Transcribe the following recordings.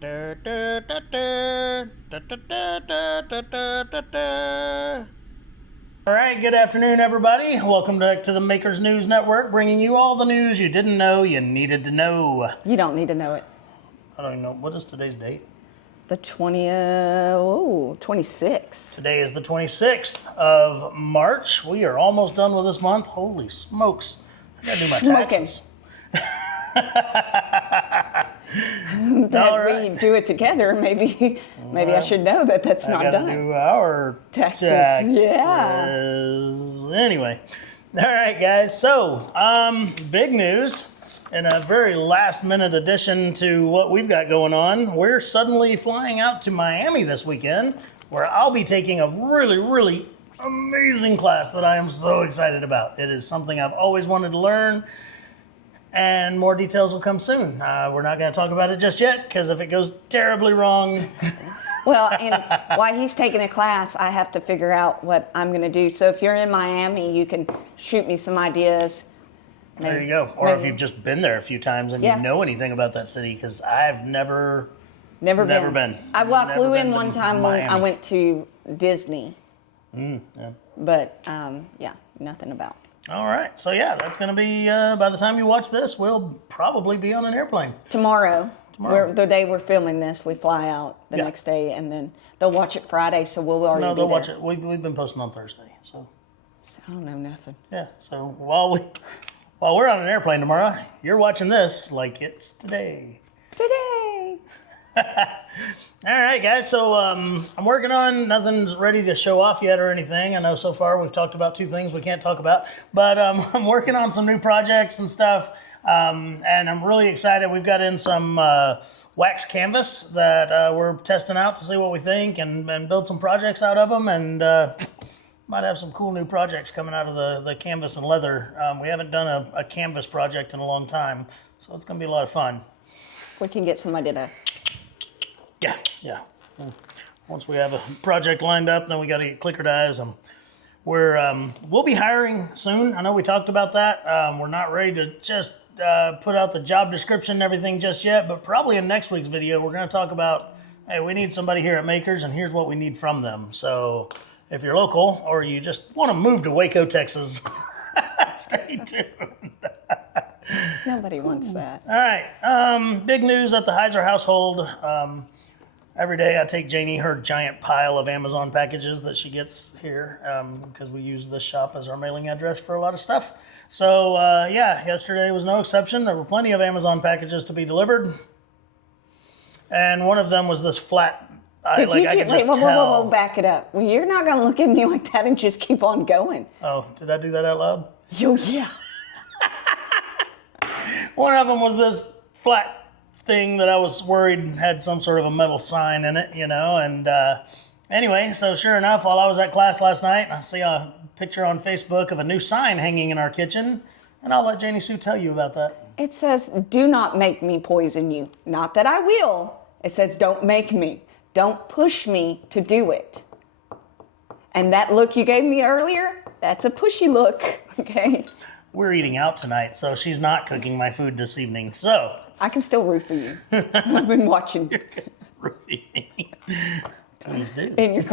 Da, da, da, da, da, da, da, da, da, da, da. All right, good afternoon, everybody. Welcome back to the Makers News Network, bringing you all the news you didn't know you needed to know. You don't need to know it. I don't even know. What is today's date? The 26th. Today is the 26th of March. We are almost done with this month. Holy smokes. I gotta do my taxes. We do it together. Maybe I should know that that's not done. Do our taxes. Yeah. Anyway, all right, guys. So, big news and a very last-minute addition to what we've got going on. We're suddenly flying out to Miami this weekend, where I'll be taking a really, really amazing class that I am so excited about. It is something I've always wanted to learn. And more details will come soon. We're not going to talk about it just yet, because if it goes terribly wrong... Well, and while he's taking a class, I have to figure out what I'm going to do. So if you're in Miami, you can shoot me some ideas. There you go. Or if you've just been there a few times and you know anything about that city, because I've never been. I flew in one time when I went to Disney. Yeah. But, nothing about. All right. So, yeah, that's going to be, by the time you watch this, we'll probably be on an airplane. Tomorrow. The day we're filming this, we fly out the next day, and then they'll watch it Friday, so we'll already be there. No, they'll watch it. We've been posting on Thursday, so. I don't know nothing. Yeah, so while we're on an airplane tomorrow, you're watching this like it's today. Today! All right, guys, so I'm working on, nothing's ready to show off yet or anything. I know so far we've talked about two things we can't talk about, but I'm working on some new projects and stuff, and I'm really excited. We've got in some wax canvas that we're testing out to see what we think and build some projects out of them, and might have some cool new projects coming out of the canvas and leather. We haven't done a canvas project in a long time, so it's going to be a lot of fun. We can get somebody to... Yeah. Once we have a project lined up, then we got to get clicker dyes. We'll be hiring soon. I know we talked about that. We're not ready to just put out the job description and everything just yet, but probably in next week's video, we're going to talk about, hey, we need somebody here at Makers, and here's what we need from them. So if you're local or you just want to move to Waco, Texas, stay tuned. Nobody wants that. All right. Big news at the Heiser household. Every day I take Janie her giant pile of Amazon packages that she gets here because we use this shop as our mailing address for a lot of stuff. So, yesterday was no exception. There were plenty of Amazon packages to be delivered. And one of them was this flat... Whoa, back it up. Well, you're not going to look at me like that and just keep on going. Oh, did I do that out loud? Oh, yeah. One of them was this flat thing that I was worried had some sort of a metal sign in it, and anyway, so sure enough, while I was at class last night, I see a picture on Facebook of a new sign hanging in our kitchen, and I'll let Janie Sue tell you about that. It says, "Do not make me poison you." Not that I will. It says, "Don't make me. Don't push me to do it." And that look you gave me earlier, that's a pushy look, okay? We're eating out tonight, so she's not cooking my food this evening, so... I can still root for you. I've been watching. You're good at rooting me. Please do. In your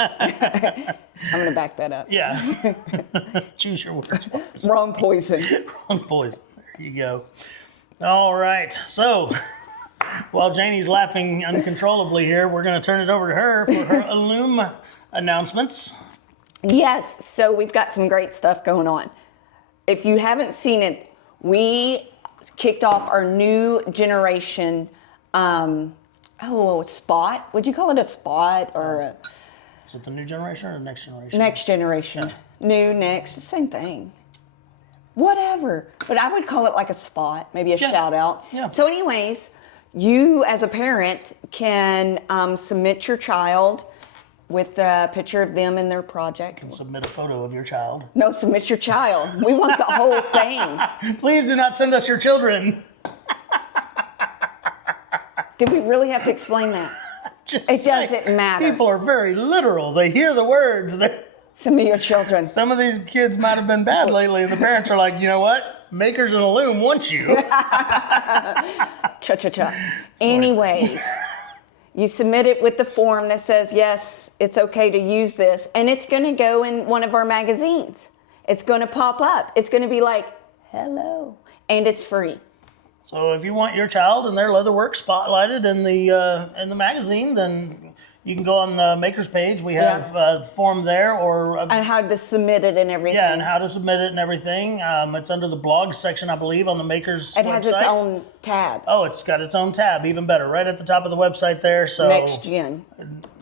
I'm going to back that up. Yeah. Choose your words. Wrong poison. Wrong poison. There you go. All right. So, while Janie's laughing uncontrollably here, we're going to turn it over to her for her Illume announcements. Yes. So, we've got some great stuff going on. If you haven't seen it, we kicked off our new generation spot. Would you call it a spot or a... Is it the new generation or the next generation? Next generation. Yeah. New, next, same thing. Whatever. But I would call it like a spot, maybe a shout out. Yeah. So anyways, you as a parent can submit your child with a picture of them and their project. You can submit a photo of your child. No, submit your child. We want the whole thing. Please do not send us your children. Did we really have to explain that? It doesn't matter. People are very literal. They hear the words. Send me your children. Some of these kids might have been bad lately, and the parents are like, you know what? Makers and Illume want you. Cha-cha-cha. Anyways, you submit it with the form that says, yes, it's okay to use this. And it's going to go in one of our magazines. It's going to pop up. It's going to be like, hello. And it's free. So if you want your child and their leatherwork spotlighted in the magazine, then you can go on the Makers page. We have the form there, or And how to submit it and everything. yeah, and how to submit it and everything. It's under the blog section, I believe, on the Makers website. It has its own tab. Oh, it's got its own tab, even better, right at the top of the website there. So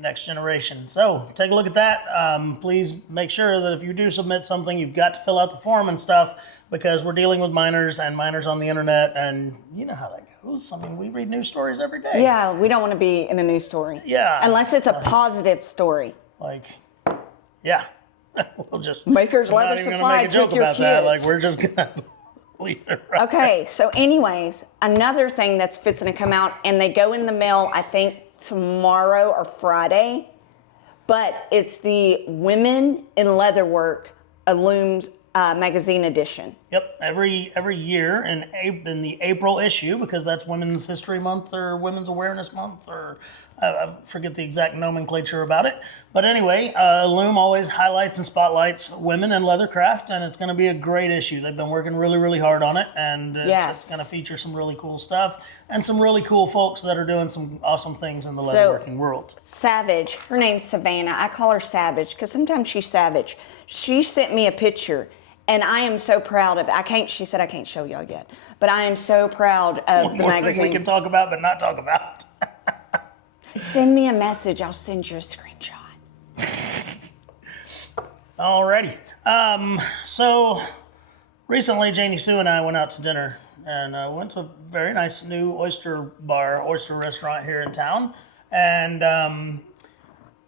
Next generation. So take a look at that. Please make sure that if you do submit something, you've got to fill out the form and stuff, because we're dealing with minors and minors on the internet, and you know how that goes. I mean, we read news stories every day. Yeah, we don't want to be in a news story. Yeah. Unless it's a positive story. Like, yeah. We'll just Makers we're Leather not even Supply, gonna make a joke take your about that. Like, kids. we're just gonna leave it right. Okay, so anyways, another thing that's fixing to come out, and they go in the mail, I think, tomorrow or Friday, but it's the Women in Leatherwork Illum's magazine edition. Yep, every year in the April issue, because that's Women's History Month or Women's Awareness Month, or I forget the exact nomenclature about it. But anyway, Loom always highlights and spotlights women in leathercraft, and it's going to be a great issue. They've been working really, really hard on it, and it's going to feature some really cool stuff and some really cool folks that are doing some awesome things in the leatherworking world. Savage, her name's Savannah. I call her Savage because sometimes she's savage. She sent me a picture. And I am so proud of it. She said I can't show y'all yet, but I am so proud of the More magazine. thing we can talk about, but not talk about. Send me a message. I'll send you a screenshot. Alrighty. So recently, Janie Sue and I went out to dinner, and went to a very nice new oyster restaurant here in town. And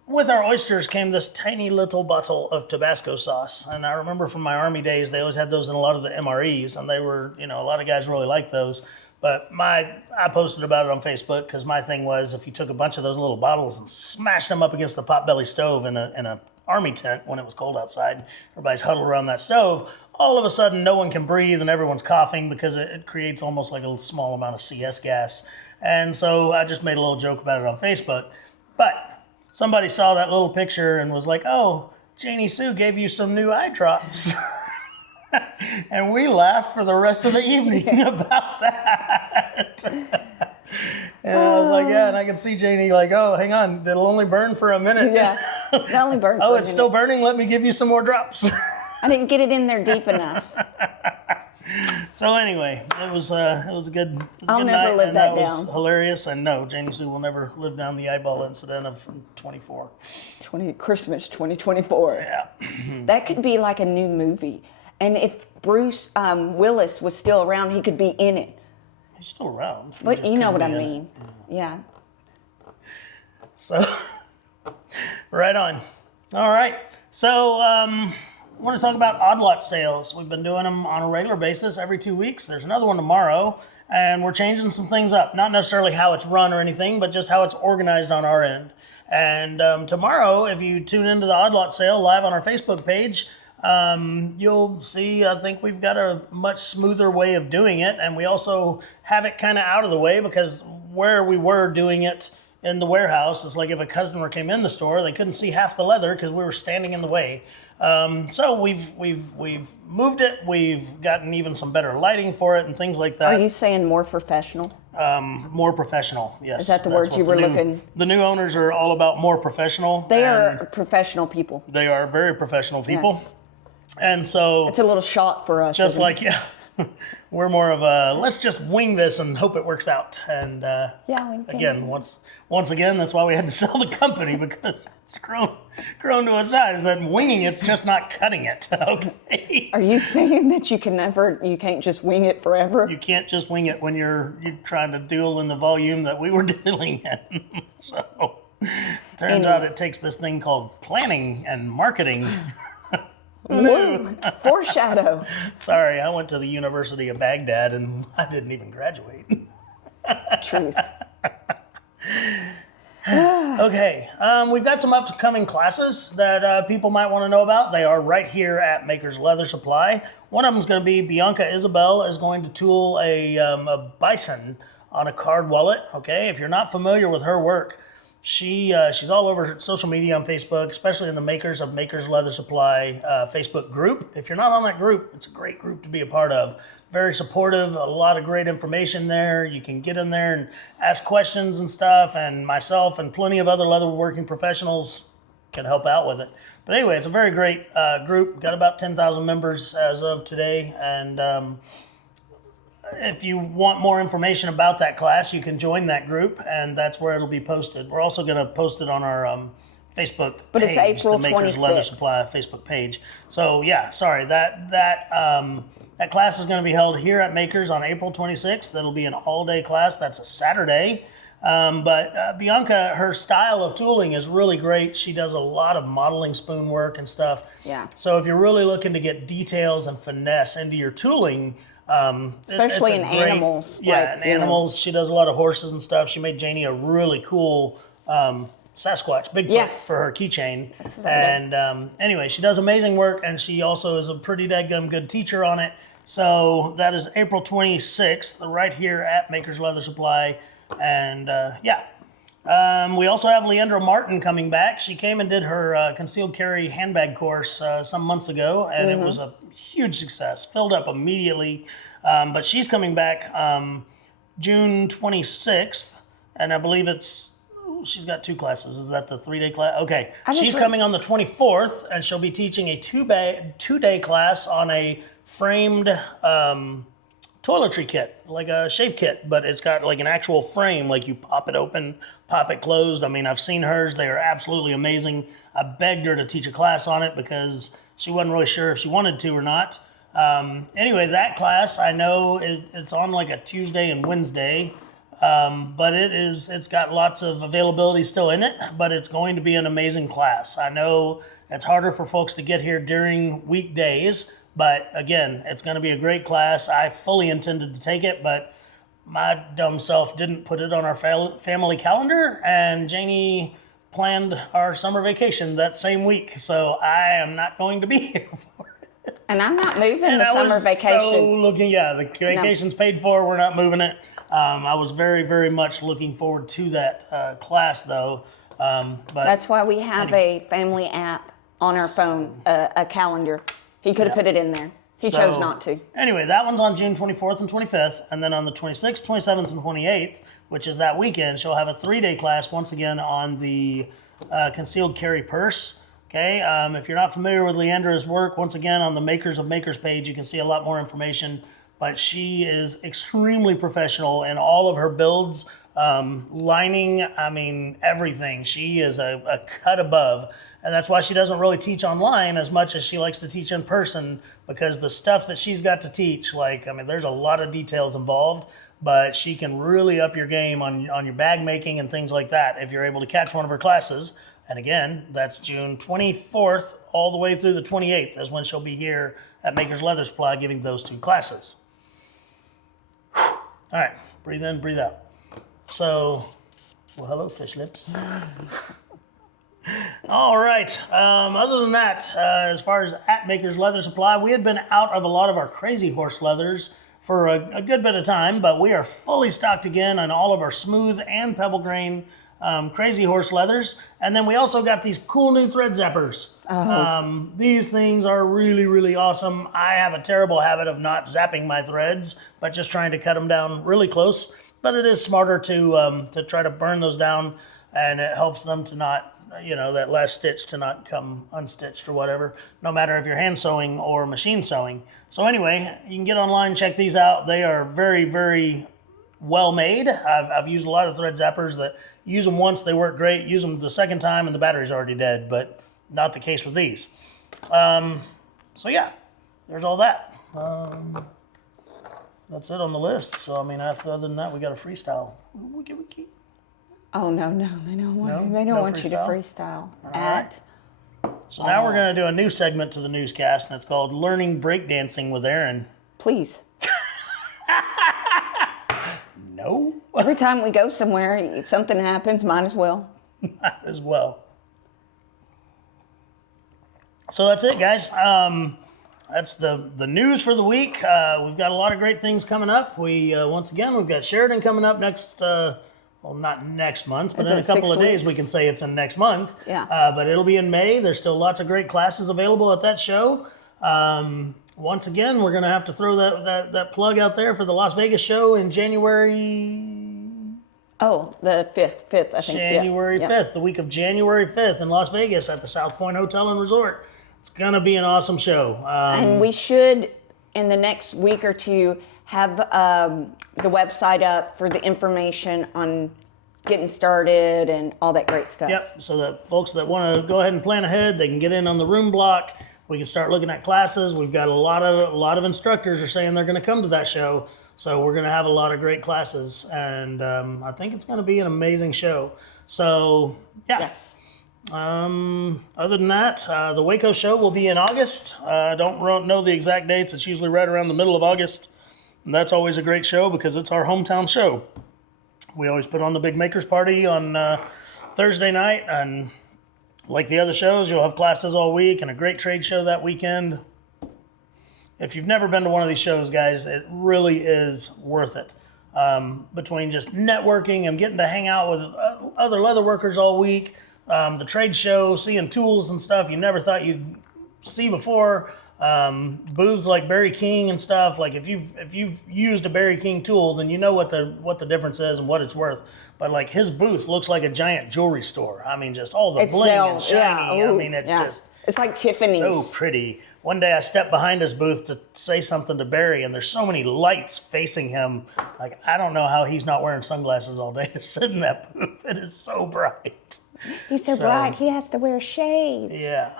with our oysters came this tiny little bottle of Tabasco sauce. And I remember from my Army days, they always had those in a lot of the MREs, and they were, a lot of guys really liked those. But I posted about it on Facebook, because my thing was, if you took a bunch of those little bottles and smashed them up against the potbelly stove in a Army tent when it was cold outside, everybody's huddled around that stove, all of a sudden no one can breathe and everyone's coughing, because it creates almost like a small amount of CS gas. And so I just made a little joke about it on Facebook. But somebody saw that little picture and was like, oh, Janie Sue gave you some new eye drops. And we laughed for the rest of the evening about that. And I was like, yeah, and I could see Janie like, oh, hang on, it'll only burn for a minute. Yeah, it only burned for Oh, a it's minute. still burning? Let me give you some more drops. I didn't get it in there deep enough. So anyway, it was a good I'll good never night, live and that was down. hilarious. And no, Janie Sue will never live down the eyeball incident of 24. Christmas 2024. Yeah. That could be like a new movie. And if Bruce Willis was still around, he could be in it. He's still around. He But just you know what I couldn't be in mean. it. Yeah. So, right on. All right. So, I want to talk about odd lot sales. We've been doing them on a regular basis every 2 weeks. There's another one tomorrow, and we're changing some things up. Not necessarily how it's run or anything, but just how it's organized on our end. And tomorrow, if you tune into the odd lot sale live on our Facebook page, you'll see, I think we've got a much smoother way of doing it. And we also have it kind of out of the way, because where we were doing it in the warehouse, it's like if a customer came in the store, they couldn't see half the leather because we were standing in the way. So we've moved it. We've gotten even some better lighting for it and things like that. Are you saying more professional? More professional, yes. Is that the That's word what you were the new- looking? The new owners are all about more professional. They and are professional people. They are very professional people. Yes. And so, It's a little shock for us. just isn't like, yeah, we're more of a, let's just wing this and hope it works out. And Yeah, we can. again, once again, that's why we had to sell the company, because it's grown to a size that winging it's just not cutting it. Okay. Are you saying that you can't just wing it forever? You can't just wing it when you're trying to deal in the volume that we were dealing in. So, turns out it takes this thing called planning and marketing. Woo, foreshadow. Sorry, I went to the University of Baghdad and I didn't even graduate. Truth. Okay, we've got some upcoming classes that people might want to know about. They are right here at Makers Leather Supply. One of them is going to be Bianca Isabel is going to tool a bison on a card wallet. Okay, if you're not familiar with her work, she's all over social media on Facebook, especially in the Makers of Makers Leather Supply Facebook group. If you're not on that group, it's a great group to be a part of. Very supportive, a lot of great information there. You can get in there and ask questions and stuff, and myself and plenty of other leatherworking professionals can help out with it. But anyway, it's a very great group. Got about 10,000 members as of today, and if you want more information about that class, you can join that group, and that's where it'll be posted. We're also going to post it on our Facebook page. But it's April the Makers 26th. Leather Supply Facebook page. So yeah, sorry, that class is going to be held here at Makers on April 26th. That'll be an all-day class. That's a Saturday. But Bianca, her style of tooling is really great. She does a lot of modeling spoon work and stuff. Yeah. So if you're really looking to get details and finesse into your tooling, especially in animals. Yeah, in animals. She does a lot of horses and stuff. She made Janie a really cool Sasquatch, Bigfoot, for her keychain. And anyway, she does amazing work, and she also is a pretty dadgum good teacher on it. So that is April 26th, right here at Makers Leather Supply. And we also have Leadra Martin coming back. She came and did her concealed carry handbag course some months ago, and it was a huge success. Filled up immediately. But she's coming back June 26th, and I believe she's got 2 classes. Is that the 3-day class? Okay. She's coming on the 24th, and she'll be teaching a 2-day class on a framed toiletry kit, like a shave kit, but it's got like an actual frame, like you pop it open, pop it closed. I mean, I've seen hers. They are absolutely amazing. I begged her to teach a class on it because she wasn't really sure if she wanted to or not. Anyway, that class, I know it's on like a Tuesday and Wednesday, but it's got lots of availability still in it, but it's going to be an amazing class. I know it's harder for folks to get here during weekdays, but again, it's going to be a great class. I fully intended to take it, but my dumb self didn't put it on our family calendar, and Janie planned our summer vacation that same week, so I am not going to be here for it. And I'm not moving the summer vacation. The vacation's paid for. We're not moving it. I was very, very much looking forward to that class, though. But that's why we have a family app on our phone, a calendar. He could have put it in there. He chose not to. Anyway, that one's on June 24th and 25th, and then on the 26th, 27th, and 28th, which is that weekend, she'll have a 3-day class once again on the concealed carry purse. Okay, if you're not familiar with Leandra's work, once again, on the Makers of Makers page, you can see a lot more information, but she is extremely professional in all of her builds, lining, I mean, everything. She is a cut above. And that's why she doesn't really teach online as much as she likes to teach in person, because the stuff that she's got to teach, there's a lot of details involved, but she can really up your game on your bag making and things like that if you're able to catch one of her classes. And again, that's June 24th all the way through the 28th is when she'll be here at Makers Leather Supply giving those 2 classes. All right, breathe in, breathe out. So, well, hello, fish lips. All right. Other than that, as far as at Makers Leather Supply, we had been out of a lot of our crazy horse leathers for a good bit of time, but we are fully stocked again on all of our smooth and pebble grain crazy horse leathers. And then we also got these cool new thread zappers. These things are really, really awesome. I have a terrible habit of not zapping my threads, but just trying to cut them down really close. But it is smarter to try to burn those down, and it helps them to not, that last stitch to not come unstitched or whatever, no matter if you're hand sewing or machine sewing. So anyway, you can get online, check these out. They are very, very well made. I've used a lot of thread zappers that use them once, they work great. Use them the second time and the battery's already dead, but not the case with these. So yeah, there's all that. That's it on the list. So other than that, we got a freestyle. Wiki. Oh no, they don't want you to freestyle. So now we're going to do a new segment to the newscast, and it's called Learning Breakdancing with Aaron. Please. No. Every time we go somewhere, something happens, might as well. Might as well. So that's it, guys. that's the news for the week. We've got a lot of great things coming up. We've got Sheridan coming up next. Well, not next month, but in a couple of days we can say it's in next month. Yeah. But it'll be in May. There's still lots of great classes available at that show. Once again, we're going to have to throw that plug out there for the Las Vegas show in January. Oh, the 5th, I think. January 5th, the week of January 5th in Las Vegas at the South Point Hotel and Resort. It's going to be an awesome show. And we should, in the next week or two, have the website up for the information on getting started and all that great stuff. Yep, so that folks that want to go ahead and plan ahead, they can get in on the room block. We can start looking at classes. We've got a lot of instructors are saying they're going to come to that show. So we're going to have a lot of great classes, and I think it's going to be an amazing show. So, yeah. Yes. Other than that, the Waco show will be in August. I don't know the exact dates. It's usually right around the middle of August. And that's always a great show because it's our hometown show. We always put on the big makers party on Thursday night, and like the other shows, you'll have classes all week and a great trade show that weekend. If you've never been to one of these shows, guys, it really is worth it. Between just networking and getting to hang out with other leather workers all week, the trade show, seeing tools and stuff you never thought you'd see before, booths like Barry King and stuff. Like if you've used a Barry King tool, then you know what the difference is and what it's worth. But like his booth looks like a giant jewelry store. I mean, just all the bling and shiny. Yeah. Ooh, I mean, it's like Tiffany's. So pretty. One day I stepped behind his booth to say something to Barry, and there's so many lights facing him. Like, I don't know how he's not wearing sunglasses all day to sit in that booth. It is so bright. He's so bright, he has to wear shades. Yeah.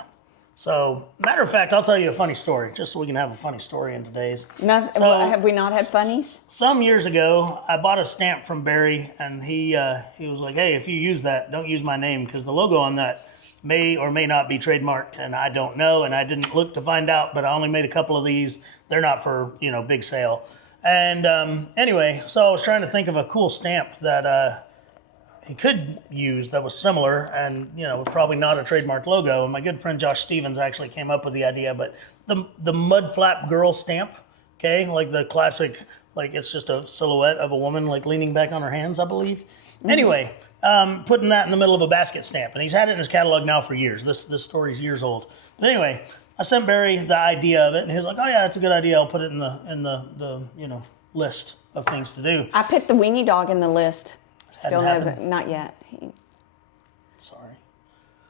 So, matter of fact, I'll tell you a funny story, just so we can have a funny story in today's. Have we not had funnies? Some years ago, I bought a stamp from Barry, and he was like, hey, if you use that, don't use my name, because the logo on that may or may not be trademarked, and I don't know, and I didn't look to find out, but I only made a couple of these. They're not for, big sale. And anyway, so I was trying to think of a cool stamp that he could use that was similar and, probably not a trademarked logo. And my good friend Josh Stevens actually came up with the idea, but the mud flap girl stamp, okay, like the classic, like it's just a silhouette of a woman like leaning back on her hands, I believe. Mm-hmm. Anyway, putting that in the middle of a basket stamp, and he's had it in his catalog now for years. This story's years old. But anyway, I sent Barry the idea of it, and he was like, "Oh yeah, that's a good idea. I'll put it in the list of things to do." I put the weenie dog in the list. Still hasn't, not yet. Sorry.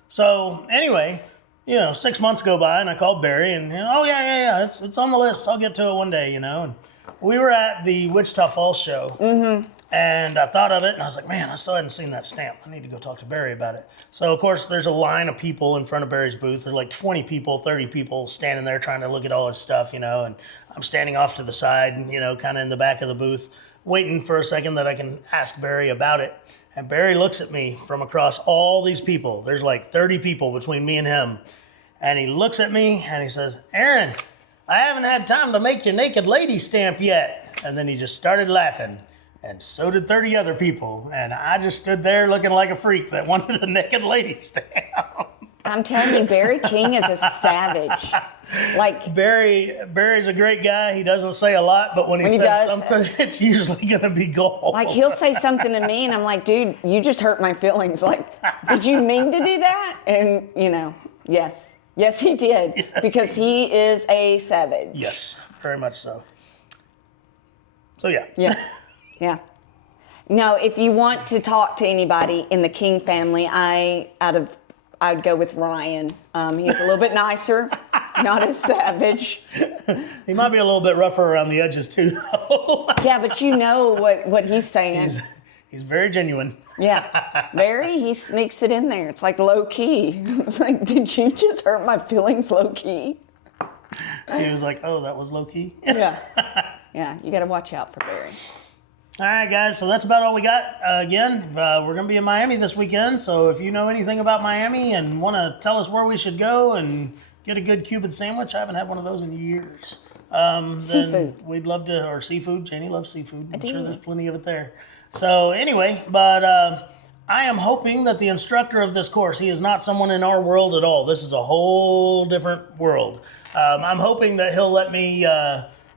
So anyway, 6 months go by, and I called Barry, and oh yeah, it's on the list. I'll get to it one day, And we were at the Wichita Falls show. Mm-hmm. And I thought of it, and I was like, man, I still hadn't seen that stamp. I need to go talk to Barry about it. So, of course, there's a line of people in front of Barry's booth. There's like 20 people, 30 people standing there trying to look at all his stuff, and I'm standing off to the side, kind of in the back of the booth, waiting for a second that I can ask Barry about it. And Barry looks at me from across all these people. There's like 30 people between me and him. And he looks at me, and he says, Aaron, I haven't had time to make your naked lady stamp yet. And then he just started laughing. And so did 30 other people. And I just stood there looking like a freak that wanted a naked lady stamp. I'm telling you, Barry King is a savage. Like Barry's a great guy. He doesn't say a lot, but when he says something, it's usually going to be gold. Like he'll say something to me, and I'm like, dude, you just hurt my feelings. Like, did you mean to do that? And, yes. Yes, he did. Yes, because he is a savage. Yes, very much so. So, yeah. Yeah. Yeah. No, if you want to talk to anybody in the King family, I'd go with Ryan. He's a little bit nicer, not as savage. He might be a little bit rougher around the edges too, though. Yeah, but you know what he's saying. He's very genuine. Yeah, he sneaks it in there. It's like low key. It's like, did you just hurt my feelings low key? He was like, oh, that was low key. Yeah, you got to watch out for Barry. All right, guys, so that's about all we got. Again, we're going to be in Miami this weekend, so if you know anything about Miami and want to tell us where we should go and get a good Cuban sandwich, I haven't had one of those in years. Then seafood. We'd love to, or seafood. Janie loves seafood. I'm sure there's plenty of it there. So anyway, but I am hoping that the instructor of this course, he is not someone in our world at all. This is a whole different world. I'm hoping that he'll let me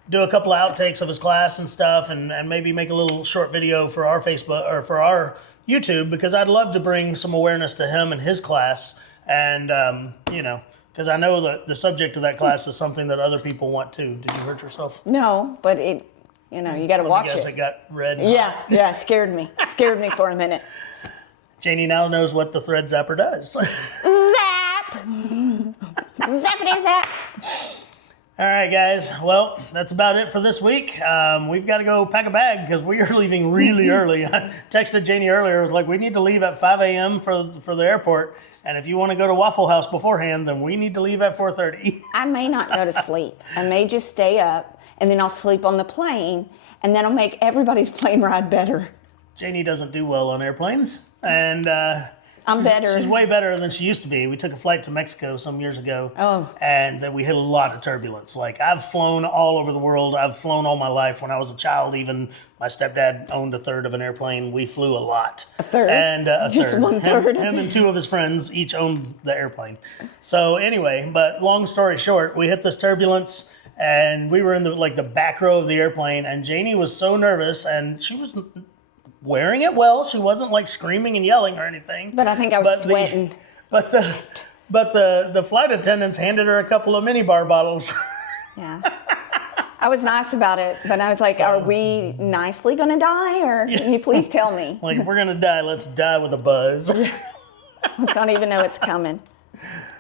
do a couple of outtakes of his class and stuff, and maybe make a little short video for our Facebook or for our YouTube, because I'd love to bring some awareness to him and his class, and because I know that the subject of that class is something that other people want too. Did you hurt yourself? No, but it, you got to watch it. It got red. And hot. Yeah, scared me. Scared me for a minute. Janie now knows what the thread zapper does. Zap! Zappity zap! All right, guys. Well, that's about it for this week. We've got to go pack a bag because we are leaving really early. I texted Janie earlier. I was like, we need to leave at 5 a.m. for the airport. And if you want to go to Waffle House beforehand, then we need to leave at 4:30. I may not go to sleep. I may just stay up, and then I'll sleep on the plane, and that'll make everybody's plane ride better. Janie doesn't do well on airplanes. And I'm better. She's way better than she used to be. We took a flight to Mexico some years ago. Oh. And then we hit a lot of turbulence. Like, I've flown all over the world. I've flown all my life. When I was a child, even my stepdad owned a third of an airplane. We flew a lot. A third? And Just third. 1/3? Him and two of his friends each owned the airplane. So anyway, but long story short, we hit this turbulence and we were in the back row of the airplane, and Janie was so nervous, and she was wearing it well. She wasn't like screaming and yelling or anything. But I think I was sweating. But the flight attendants handed her a couple of mini bar bottles. Yeah. I was nice about it, but I was like, are we nicely going to die, or can you please tell me? Like, if we're going to die, let's die with a buzz. Let's not even know it's coming.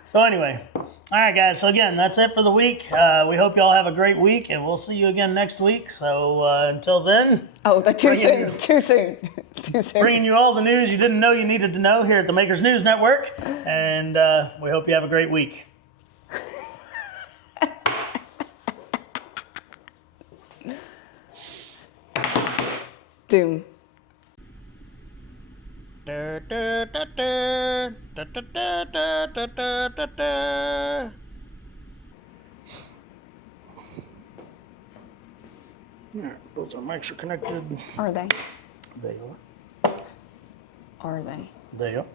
So anyway, all right, guys. So again, that's it for the week. We hope y'all have a great week, and we'll see you again next week. So until then. Oh, too soon. Too soon. Too soon. Bringing you all the news you didn't know you needed to know here at the Makers News Network. And we hope you have a great week. Doom. Yeah, both our mics are connected. Are they? They are. Are they? They are.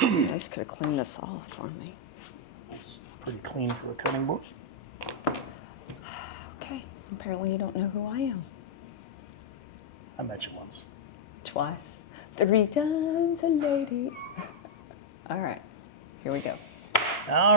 You guys could have cleaned this off for me. It's pretty clean for a cutting board. Okay. Apparently you don't know who I am. I met you once. Twice. 3 times a lady. All right. Here we go. All